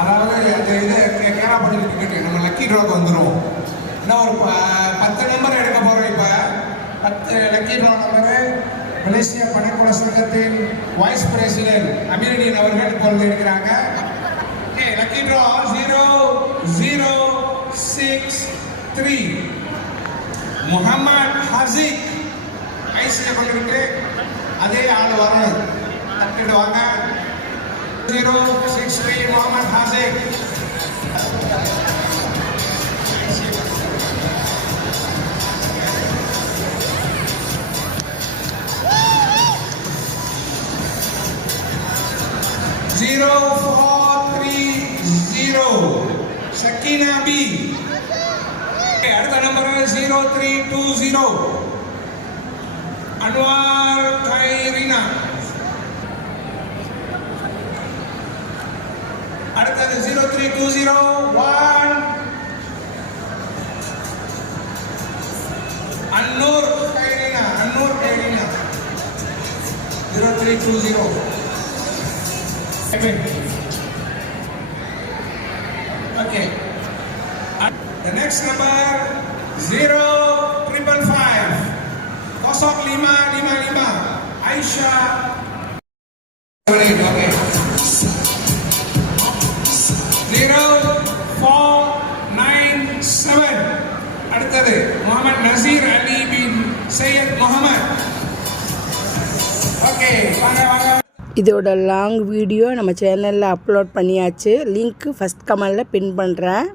அதாவது அந்த இதை கேரா பண்ணிட்டு நம்ம லக்கி ட்ராக்கு வந்துடும். இன்னும் ஒரு 10 நம்பர் எடுக்க போகிறோம். இப்போ 10 லக்கி ட்ரா நம்பரு மலேசிய பணக்குழு சங்கத்தின் வைஸ் பிரசிடென்ட் அமீருதீன் அவர்கள் இப்பொழுது இருக்கிறாங்க. ஓகே, லக்கி ட்ரா 0063 முகமது ஹசீக் ஐசியை கொண்டிருக்கு. அதே ஆள் வரணும், தட்டிட்டு வாங்க. 063 முகமது ஹசீக். Zero 430 Sakina B. அடுத்த நம்பர் 0320 Anwar Khairina. அடுத்தது 0320 1 Annur Khairina 0320. Okay. The next number 0555 0555 Aisha. Okay. 0497 அடுத்தது முகமது நசீர் அலி பின் சையத் முகமது. ஓகே, வாங்க. இதோட லாங் வீடியோ நம்ம சேனலில் அப்லோட் பண்ணியாச்சு. லிங்க் ஃபஸ்ட் கமெண்டில் பின் பண்ணுறேன்.